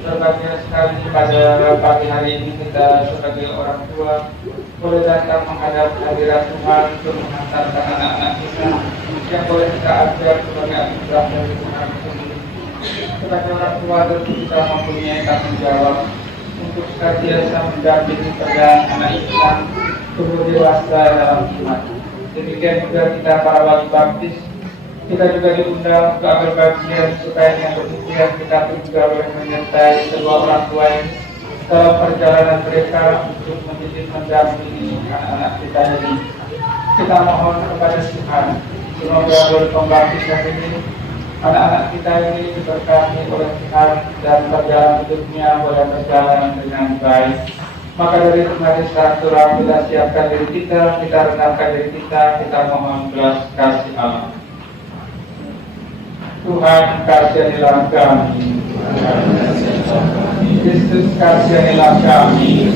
Berbahagia sekali pada pagi hari ini kita sebagai orang tua boleh datang menghadap hadirat Tuhan untuk menghantarkan anak-anak kita yang boleh kita ajar sebagai anugerah dari Tuhan sendiri. Sebagai orang tua tentu kita mempunyai tanggung jawab untuk senantiasa mendampingi perjalanan anak kita tumbuh dewasa dalam iman. Demikian juga kita para wali baptis, kita juga diundang untuk berbahagia supaya dengan demikian kita pun juga boleh menyertai kedua orang tua ini dalam perjalanan mereka untuk mendidik mendampingi anak-anak kita ini. Kita mohon kepada Tuhan, semoga oleh pembaptisan ini anak-anak kita ini diberkati oleh Tuhan dan perjalanan hidupnya boleh berjalan dengan baik. Maka dari kemarin satu kita siapkan diri kita rendahkan diri kita mohon belas kasih Allah. Tuhan kasihanilah kami, Kristus kasihanilah kami,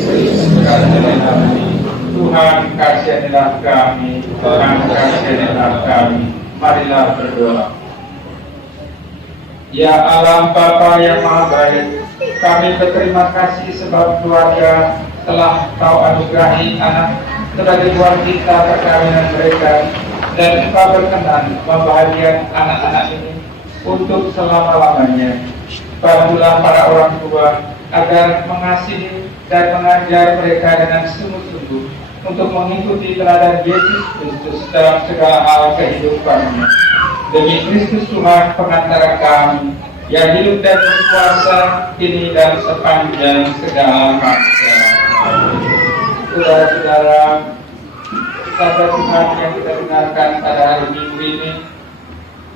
Tuhan kasihanilah kami, Tuhan kasihanilah kami. Marilah berdoa. Ya Allah Bapa yang Maha Baik, kami berterima kasih sebab keluarga telah Kau anugerahi anak sebagai tuan kita perkawinan mereka, dan Engkau berkenan membahagiakan anak-anak ini untuk selama-lamanya. Bantulah para orang tua agar mengasihi dan mengajar mereka dengan sungguh-sungguh untuk mengikuti teladan Yesus Kristus dalam segala hal kehidupannya. Demi Kristus Tuhan pengantara kami yang hidup dan berkuasa kini dan sepanjang segala masa. Saudara-saudara, sabda Tuhan yang kita dengarkan pada hari Minggu ini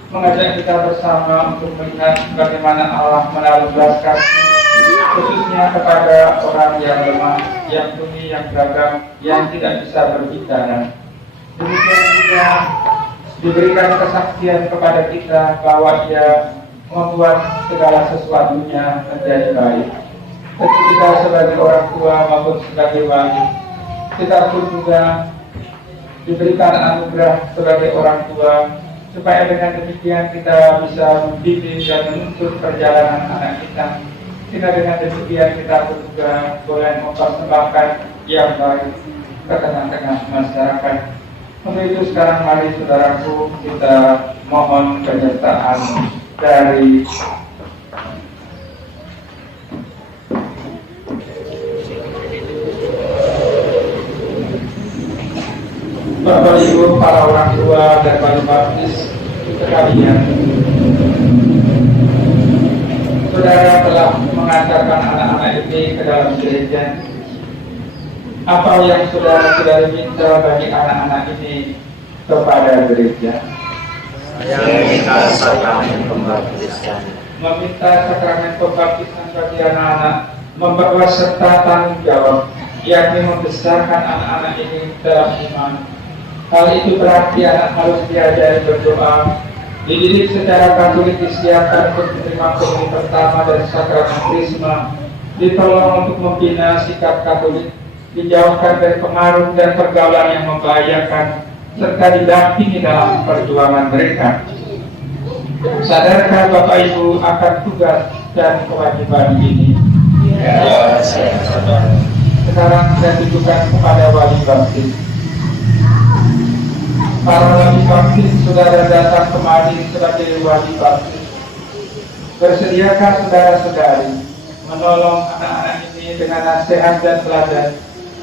mengajak kita bersama untuk melihat bagaimana Allah menaruh belas kasih khususnya kepada orang yang lemah, yang tuli, yang beragam, yang tidak bisa berbicara. Demikian juga diberikan kesaksian kepada kita bahwa Ia membuat segala sesuatunya menjadi baik. Tentu kita sebagai orang tua maupun sebagai wali, kita pun juga diberikan anugerah sebagai orang tua supaya dengan demikian kita bisa membimbing dan menuntun perjalanan anak kita. Sehingga dengan demikian kita pun juga boleh mempersembahkan yang baik ke tengah-tengah masyarakat. Untuk itu sekarang mari saudaraku kita mohon penyertaan dari Bapak Ibu para orang tua dan wali baptis sekalian. Saudara telah mengantarkan anak-anak ini ke dalam gereja. Apa yang saudara-saudari minta bagi anak-anak ini kepada gereja? Saya meminta sakramen pembaptisan. Meminta sakramen pembaptisan bagi anak-anak membawa serta tanggung jawab, yakni membesarkan anak-anak ini dalam iman. Hal itu berarti anak harus diajari berdoa, dididik secara Katolik, disiapkan untuk menerima komunion pertama dan sakramen krisma, ditolong untuk membina sikap Katolik, dijauhkan dari pengaruh dan pergaulan yang membahayakan, serta didampingi dalam perjuangan mereka. Sadarkah Bapak Ibu akan tugas dan kewajiban ini? Ya, saya sadar. Sekarang saya tunjukkan kepada wali baptis. Para wali baptis, saudara datang kemari sebagai wali baptis. Bersediakah saudara-saudari menolong anak-anak ini dengan nasihat dan teladan,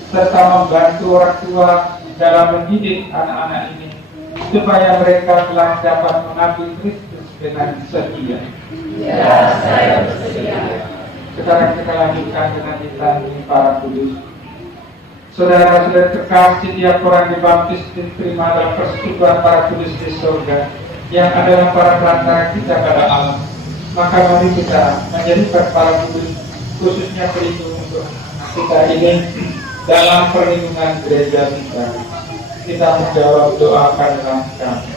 serta membantu orang tua dalam mendidik anak-anak ini supaya mereka telah dapat mengabdi Kristus dengan setia. Ya, saya bersedia. Sekarang kita lanjutkan dengan ditanding para kudus. Saudara-saudara terkasih, tiap orang dibaptis diterima dalam persekutuan para kudus di surga yang adalah para perantara kita pada Allah. Maka mari kita menjadikan para kudus khususnya pelindung untuk kita ini dalam perlindungan gereja kita. Kita menjawab doa dalam kami.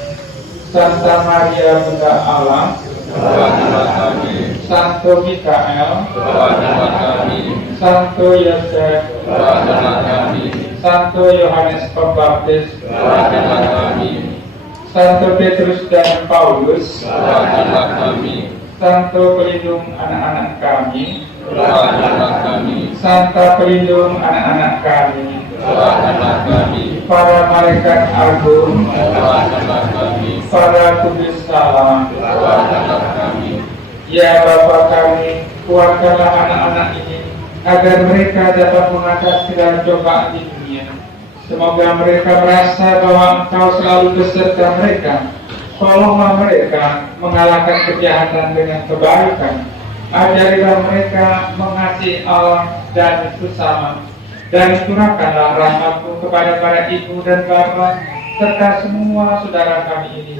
Santa Maria Bunda Allah, doakanlah kami. Santo Mikael, Doakanlah kami. Santo Yosef, Doakanlah kami. Santo Yohanes Pembaptis, Doakanlah kami. Santo Petrus dan Paulus, Doakanlah kami. Santo pelindung anak-anak kami, doakanlah kami. Santa pelindung anak-anak kami, Doakanlah kami. para malaikat agung, Doakanlah kami. para kudus salam. Doakanlah kami. Ya Bapa kami, kuatkanlah anak-anak ini agar mereka dapat mengatasi segala cobaan di dunia. Semoga mereka merasa bahwa Engkau selalu beserta mereka. Tolonglah mereka mengalahkan kejahatan dengan kebaikan. Ajarilah mereka mengasihi Allah dan sesama. Dan curahkanlah rahmat-Mu kepada para ibu dan bapak serta semua saudara kami ini,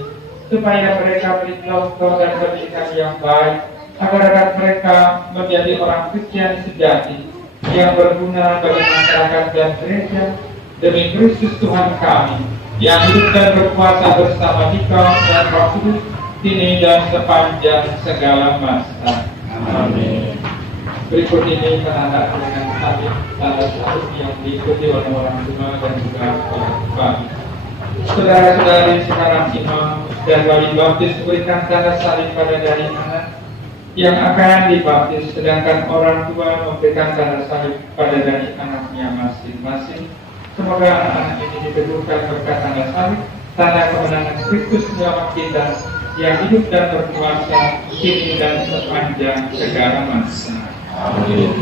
supaya mereka beri contoh dan pendidikan yang baik, agar mereka menjadi orang Kristen sejati yang berguna bagi masyarakat dan gereja, demi Kristus Tuhan kami yang hidup dan berkuasa bersama Dikau dan Roh Kudus kini dan sepanjang segala masa. Amin. Berikut ini penanda dengan salib tanda salib yang diikuti oleh orang tua dan juga orang tua. Saudara-saudari sekarang imam dan wali baptis berikan tanda salib pada jari anak yang akan dibaptis, sedangkan orang tua memberikan tanda salib pada jari anaknya masing-masing. Semoga anak-anak ini diteguhkan berkat tanda salib, tanda kemenangan Kristus selamat kita yang hidup dan berkuasa kini dan sepanjang segala masa. Amin.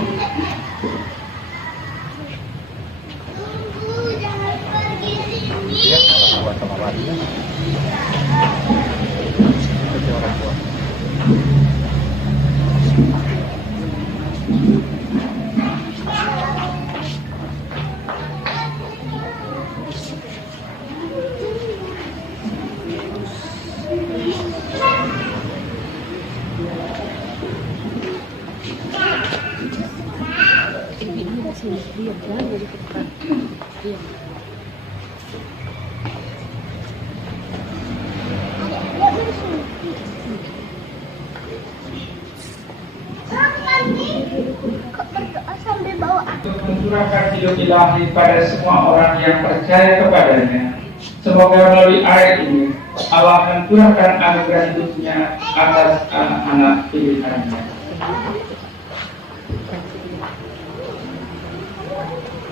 Untuk mencurahkan hidup ilahi pada semua orang yang percaya kepadanya. Semoga melalui air ini Allah mencurahkan anugerah hidupnya atas anak-anak pilihannya.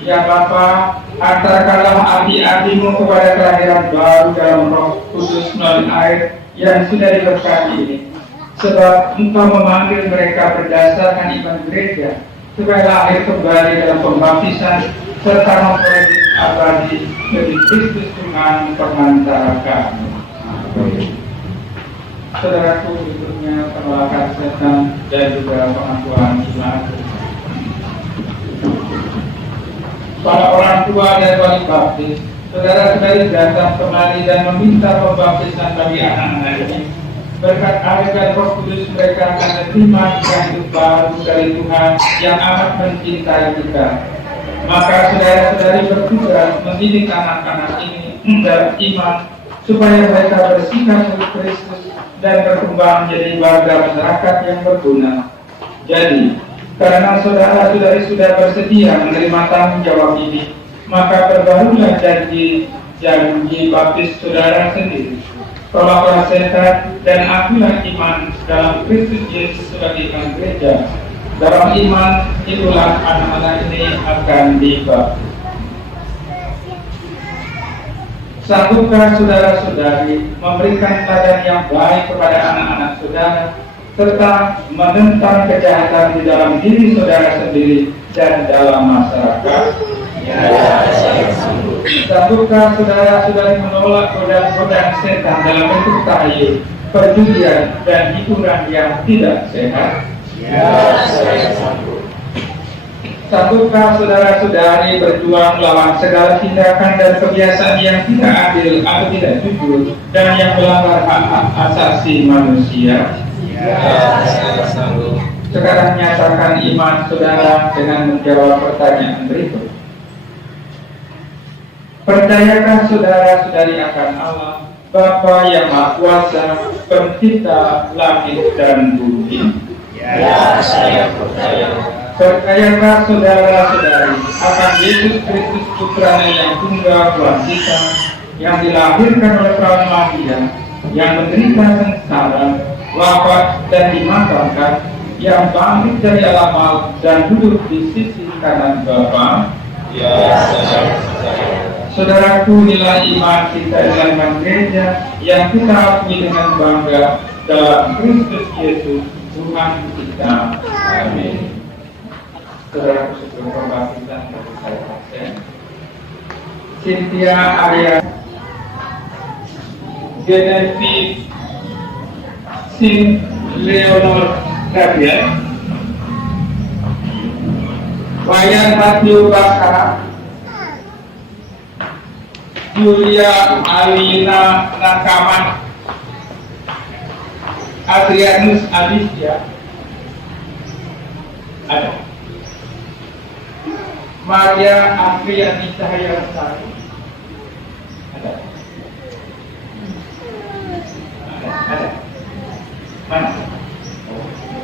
Ya Bapa, antarkanlah hati-hatimu kepada kelahiran baru dalam Roh Kudus melalui air yang sudah diberkati ini. Sebab Engkau memanggil mereka berdasarkan iman gereja, supaya lahir kembali dalam pembaptisan serta memperoleh abadi demi Kristus Tuhan perantara kami. Saudaraku, berikutnya penolakan setan dan juga pengakuan iman. Para orang tua dan wali baptis, saudara-saudari datang kemari dan meminta pembaptisan bagi anak-anak ini. Berkat air dan Roh Kudus mereka akan menerima hidup baru dari Tuhan yang amat mencintai kita. Maka saudara-saudari bertugas mendidik anak-anak ini dalam iman supaya mereka bersikap seperti Kristus dan berkembang menjadi warga masyarakat yang berguna. Jadi, karena saudara-saudari sudah bersedia menerima tanggung jawab ini, maka perbarulah janji baptis saudara sendiri. Tolaklah setan dan akulah iman dalam Kristus Yesus sebagai iman gereja. Dalam iman itulah anak-anak ini akan dibaptis. Sanggupkah saudara-saudari memberikan teladan yang baik kepada anak-anak saudara, serta menentang kejahatan di dalam diri saudara sendiri dan dalam masyarakat? Ya, saya sanggup. Sanggupkah saudara-saudari menolak godaan setan dalam bentuk tahyul, perjudian, dan hiburan yang tidak sehat? Ya, saya sanggup. Sanggupkah saudara-saudari berjuang melawan segala tindakan dan kebiasaan yang tidak adil atau tidak jujur dan yang melanggar hak asasi manusia? Ya, saya sanggup. Sekarang nyatakan iman saudara dengan menjawab pertanyaan berikut. Percayakah saudara-saudari akan Allah, Bapa yang Maha Kuasa, Pencipta langit dan bumi? Ya, saya percaya. Percayakah saudara-saudari akan Yesus Kristus Putranya yang tunggal Tuhan kita, yang dilahirkan oleh perawan Maria, yang menderita sengsara, wafat dan dimakamkan, yang bangkit dari alam maut dan duduk di sisi kanan Bapa. Ya, saya percaya. Saudaraku, inilah iman kita dengan iman gereja yang kita akui dengan bangga dalam Kristus Yesus Tuhan kita. Amin. Saudaraku, sebelum pembaptisan bagi saya absen, Cynthia Arya, Genevieve Sin Leonor Gabriel, Wayan Matthew Baskara, Julia Alina Nakaman, Adrianus Aditya, ada Maria Afriani Cahaya Lestari, ada mana?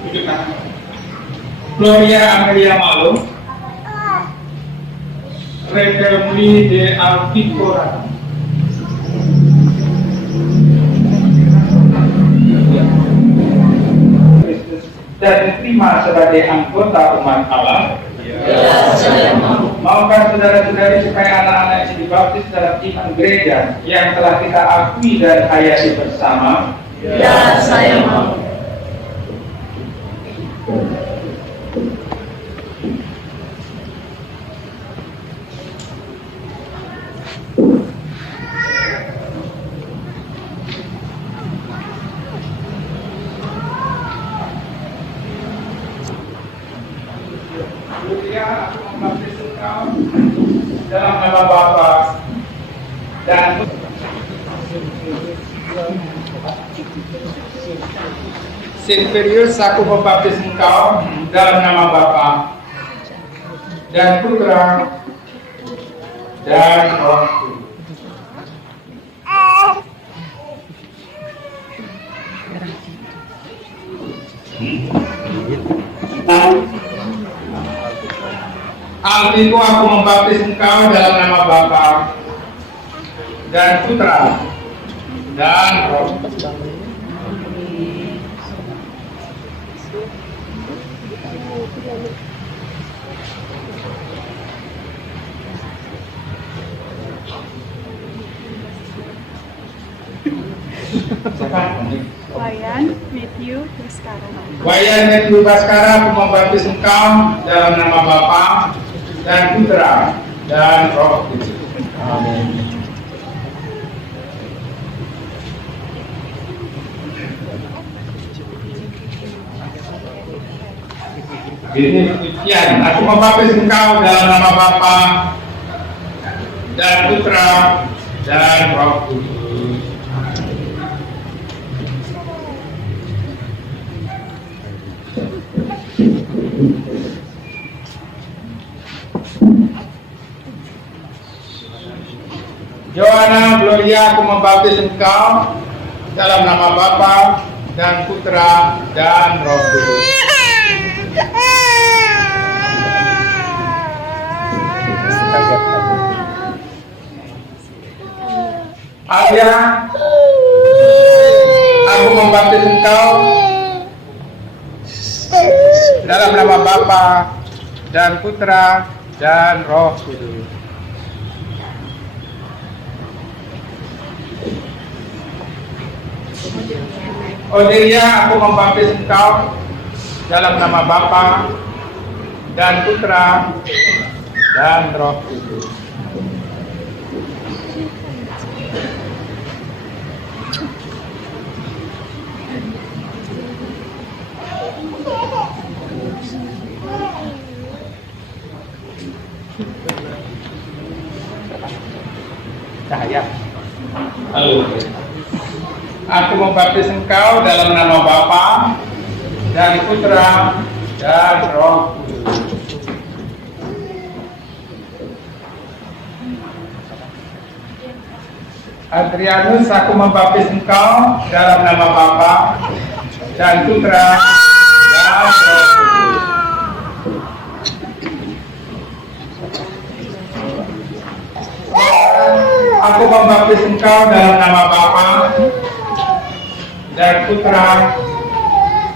Duduk mana? Gloria Amelia Malo, Reverend de Alpicora, dan diterima sebagai anggota umat Allah. Ya, saya mau. Maukah saudara-saudari supaya anak-anak ini dibaptis dalam iman gereja yang telah kita akui dan hayati bersama? Ya, saya mau. Kemudian aku membaptis engkau dalam nama Bapa dan Silverius, aku membaptis engkau dalam nama Bapa dan Putra dan Roh Kudus. Almiku, aku membaptis engkau dalam nama Bapa dan Putra dan Roh Kudus. Wayan Matthew Baskara. Wayan Matthew Baskara, aku membaptis engkau dalam nama Bapa dan Putra dan Roh Kudus. Amin. Ini demikian, aku membaptis engkau dalam nama Bapa dan Putra dan Roh Kudus. Joanna Gloria, aku membaptis engkau dalam nama Bapa dan Putra dan Roh Kudus. Alia, aku membaptis engkau dalam nama Bapa dan Putra dan Roh Kudus. Odelia, aku membaptis engkau dalam nama Bapa dan Putra dan Roh Kudus. Cahaya. Halo. Aku membaptis engkau dalam nama Bapa dan Putra dan Roh Kudus. Adrianus, aku membaptis engkau dalam nama Bapa dan Putra dan Roh Kudus. Aku membaptis engkau dalam nama Bapa dan Putra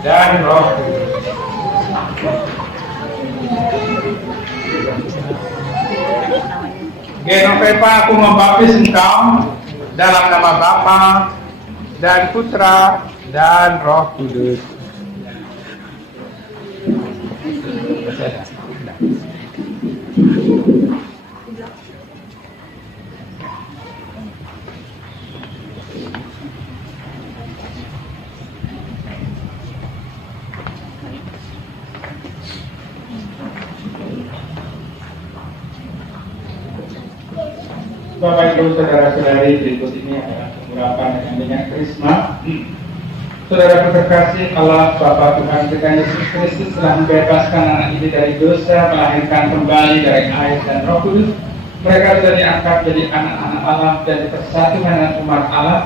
dan Roh Kudus. Genovepa, aku membaptis engkau dalam nama Bapa dan Putra dan Roh Kudus. Bapak Ibu saudara-saudari, berikut ini adalah pengurapan dengan minyak krisma. Saudara terkasih, Allah Bapa Tuhan kita Yesus Kristus telah membebaskan anak ini dari dosa, melahirkan kembali dari air dan Roh Kudus. Mereka sudah diangkat jadi anak-anak Allah dan bersatu dengan umat Allah.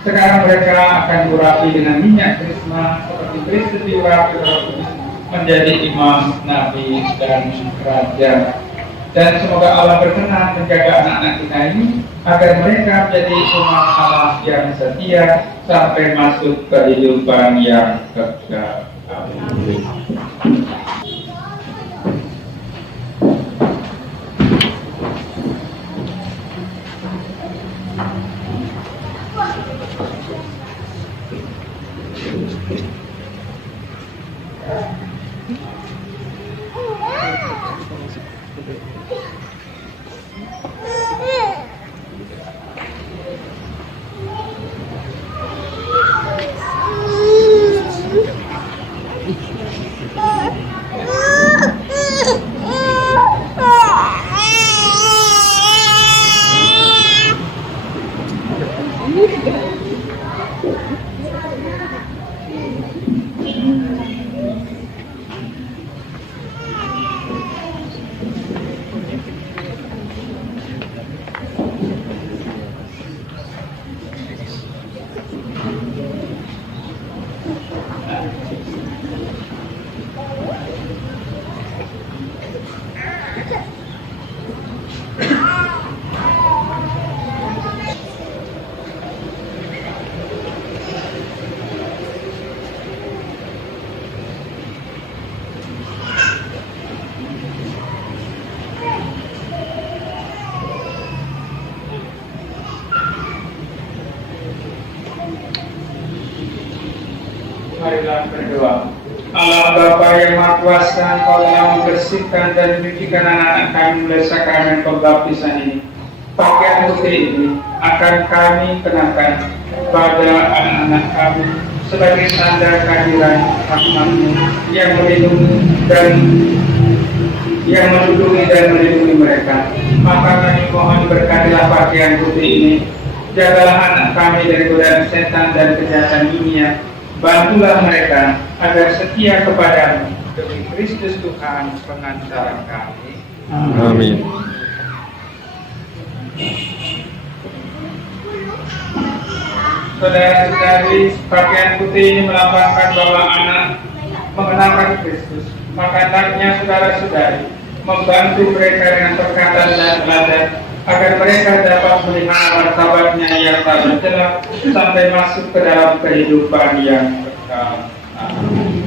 Sekarang mereka akan diurapi dengan minyak krisma seperti Kristus diurapi Roh Kudus menjadi imam, nabi, dan raja. Dan semoga Allah berkenan menjaga anak-anak kita ini agar mereka menjadi umat Allah yang setia sampai masuk kehidupan yang kekal. Amin. Marilah berdoa. Allah Bapa yang Maha Kuasa, Engkau telah membersihkan dan menyucikan anak-anak kami melalui sakramen pembaptisan ini. Pakaian putih ini akan kami kenakan pada anak-anak kami sebagai tanda kehadiran rahmat-Mu yang melindungi dan melindungi mereka. Maka kami mohon berkatilah pakaian putih ini. Jagalah anak kami dari godaan setan dan kejahatan dunia. Bantulah mereka agar setia kepadamu demi Kristus Tuhan pengantar kami. Amin. Saudara-saudari, pakaian putih ini melambangkan bahwa anak mengenalkan Kristus. Maka hendaknya saudara-saudari membantu mereka dengan perkataan dan teladan agar mereka dapat melihat martabatnya yang tak tercela sampai masuk ke dalam kehidupan yang kekal. Amin.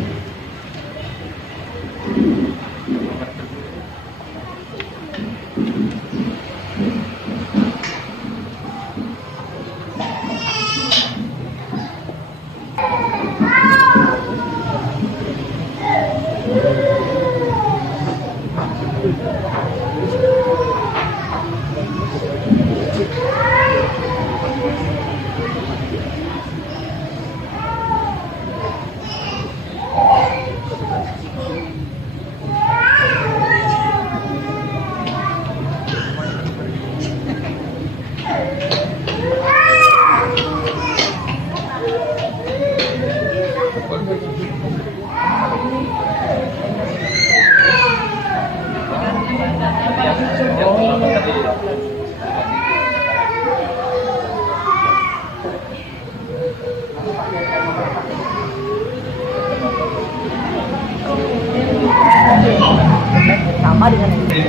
Sama dengan ini.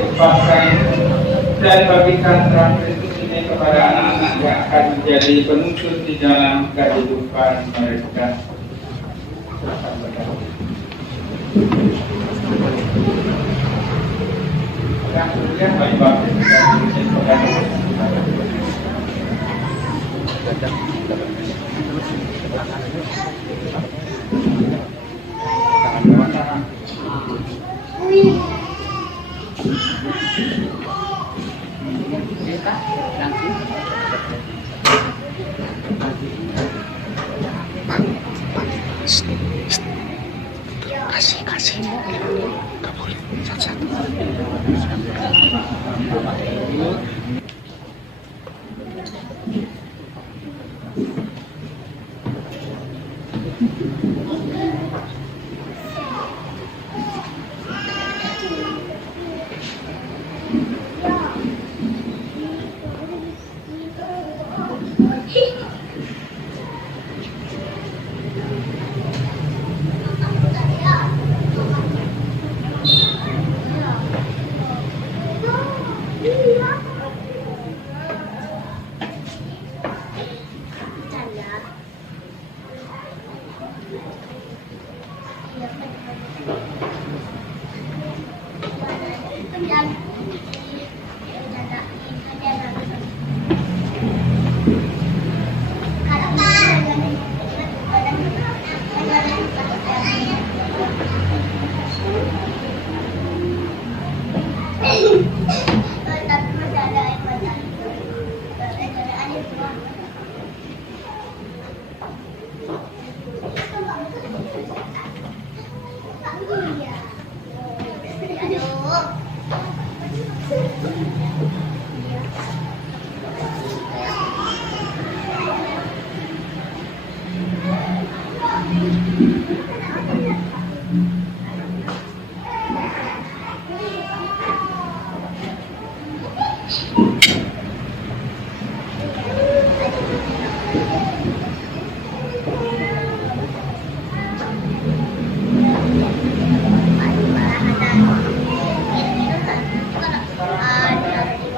Dan bagikan terang Kristus ini kepada anak-anak yang akan menjadi penuntun di dalam kehidupan mereka. Dan kemudian wali baptis dan pegangan. Kasih. Gak boleh. Satu-satu.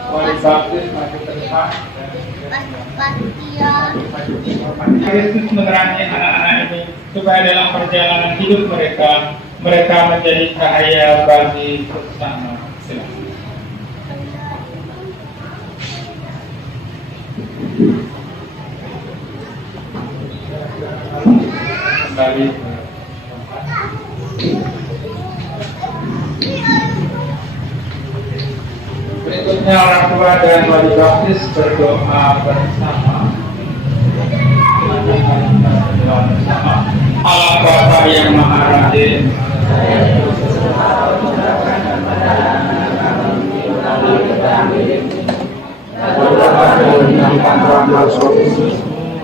Wali baptis maju ke depan. Kristus menerangi anak-anak ini supaya dalam perjalanan hidup mereka menjadi cahaya bagi sesama. Silakan. Kembali. Berikutnya orang tua dan wali baptis berdoa bersama. Allah Bapa yang Maha Radin,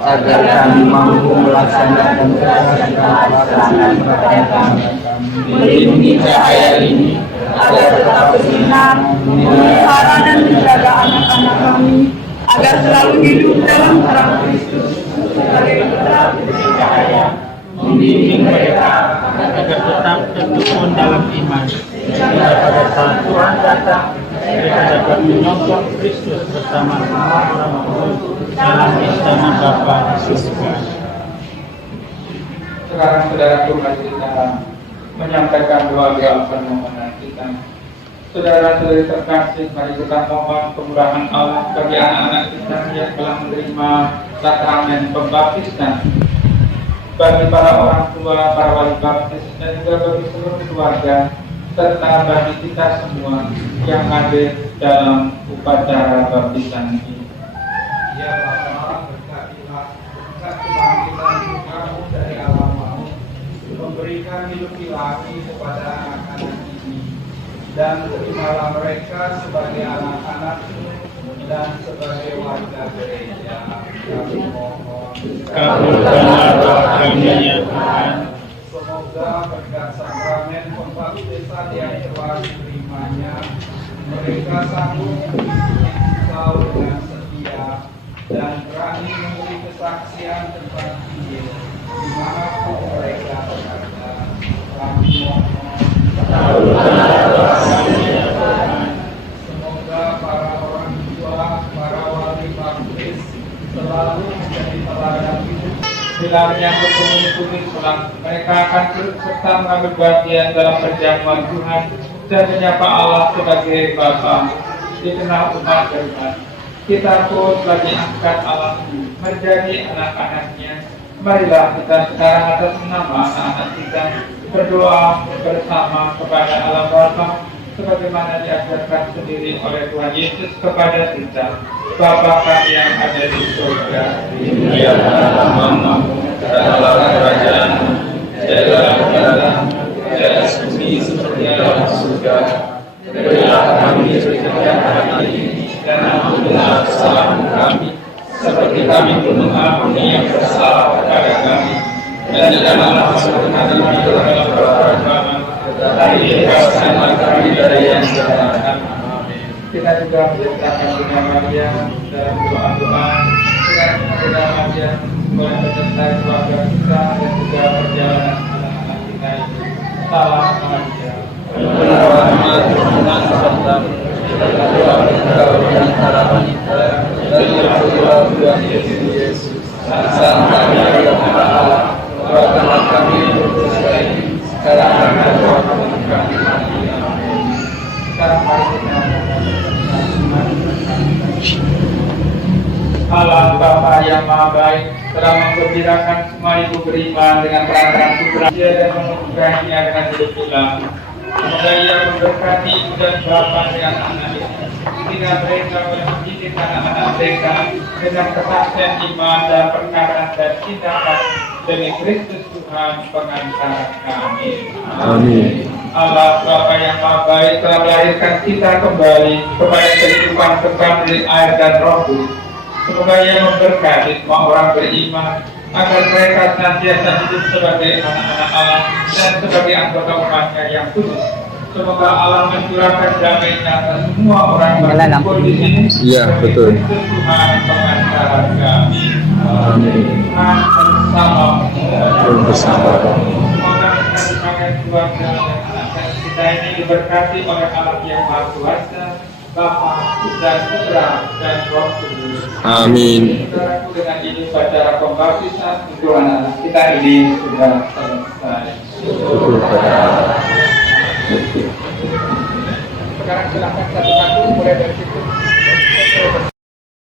agar kami mampu melaksanakan kewajiban melindungi cahaya ini agar tetap bersinar, memelihara dan menjaga anak-anak kami agar selalu hidup dalam terang Kristus sebagai putra putri cahaya, membimbing mereka agar tetap tekun dalam iman sehingga pada saat Tuhan datang mereka dapat menyokong Kristus bersama orang kudus dalam istana Bapa di surga. sekarang saudaraku mari kita menyampaikan doa-doa permohonan kita. Saudara-saudari terkasih, mari kita mohon kemurahan Allah bagi anak-anak kita yang telah menerima sakramen pembaptisan, bagi para orang tua, para wali baptis, dan juga bagi seluruh keluarga, serta bagi kita semua yang hadir dalam upacara baptisan ini. Ya Bapa, berkatilah kebangkitan kamu dari alam maut, memberikan hidup ilahi kepada anak-anak ini, dan terimalah mereka sebagai anak-anak-Mu dan sebagai warga gereja. Kami mohon, Kabulkanlah doa kami ya Tuhan. semoga berkat sakramen pembaptisan yang telah diterimanya, mereka sanggup Engkau dengan setia dan berani memberi kesaksian tentang Injil dimanapun mereka berada. Kami mohon, semoga para orang tua, para wali baptis selalu menjadi teladan hidup Pilar yang berkomunikasi bumi pulang. Mereka akan turut serta mengambil bagian dalam perjamuan Tuhan dan menyapa Allah sebagai Bapa. Dikenal umat beriman. Kita pun telah diangkat Allah menjadi anak-anaknya. Marilah kita sekarang atas nama anak-anak kita berdoa bersama kepada Allah Bapa sebagaimana diajarkan sendiri oleh Tuhan Yesus kepada kita. Bapa kami yang ada di surga, Dimuliakanlah namamu, datanglah kerajaanmu, jadilah kehendakmu di atas bumi seperti di dalam surga. Berilah kami rezeki hari ini, dan ampunilah kesalahan kami, seperti kami pun mengampuni yang bersalah kepada kami. Dan janganlah masuk kami dalam peperangan, tetapi bebaskanlah kami dari yang jahat. kita juga menceritakan Bunda Maria dalam doa-doa dengan Bunda Maria boleh menyertai keluarga kita dan juga perjalanan anak-anak kita ini. Salam Maria. Rahmat Tuhan sertamu, berdoa engkau di antara wanita, dan terpujilah Tuhan Yesus. Santa Maria Bunda Allah, doakanlah kami berdosa ini, sekarang dan pada waktu kami mati. Amin. Sekarang mari kita Allah Bapa yang Maha Baik telah menggembirakan semua ibu beriman dengan perangkat putra Dia dan mengubrahinya dengan hidup ulang. Semoga Ia memberkati ibu dan bapa dengan anak ini, sehingga mereka boleh mendidik anak-anak mereka dengan kesaksian iman dan perkataan dan tindakan demi Kristus Tuhan pengantara kami. Amin. Allah Bapa yang Maha Baik telah melahirkan kita kembali kepada kehidupan kekal dari air dan Roh Kudus. Semoga Ia memberkati semua orang beriman agar mereka senantiasa hidup sebagai anak-anak Allah dan sebagai anggota umat-Nya yang kudus. Semoga Allah mencurahkan damai-Nya atas semua orang berkumpul di sini. Iya, betul. Kristus Tuhan pengantara kami. Amin. Tuhan bersama. Bersama. Semoga kita dipakai keluarga dan anak kita ini diberkati oleh Allah yang Maha Kuasa, Bapa dan Putra dan Roh Kudus. Amin. Saudaraku, dengan ini upacara pembaptisan untuk anak kita ini sudah selesai. Syukur pada Allah. Sekarang silakan satu-satu mulai dari situ.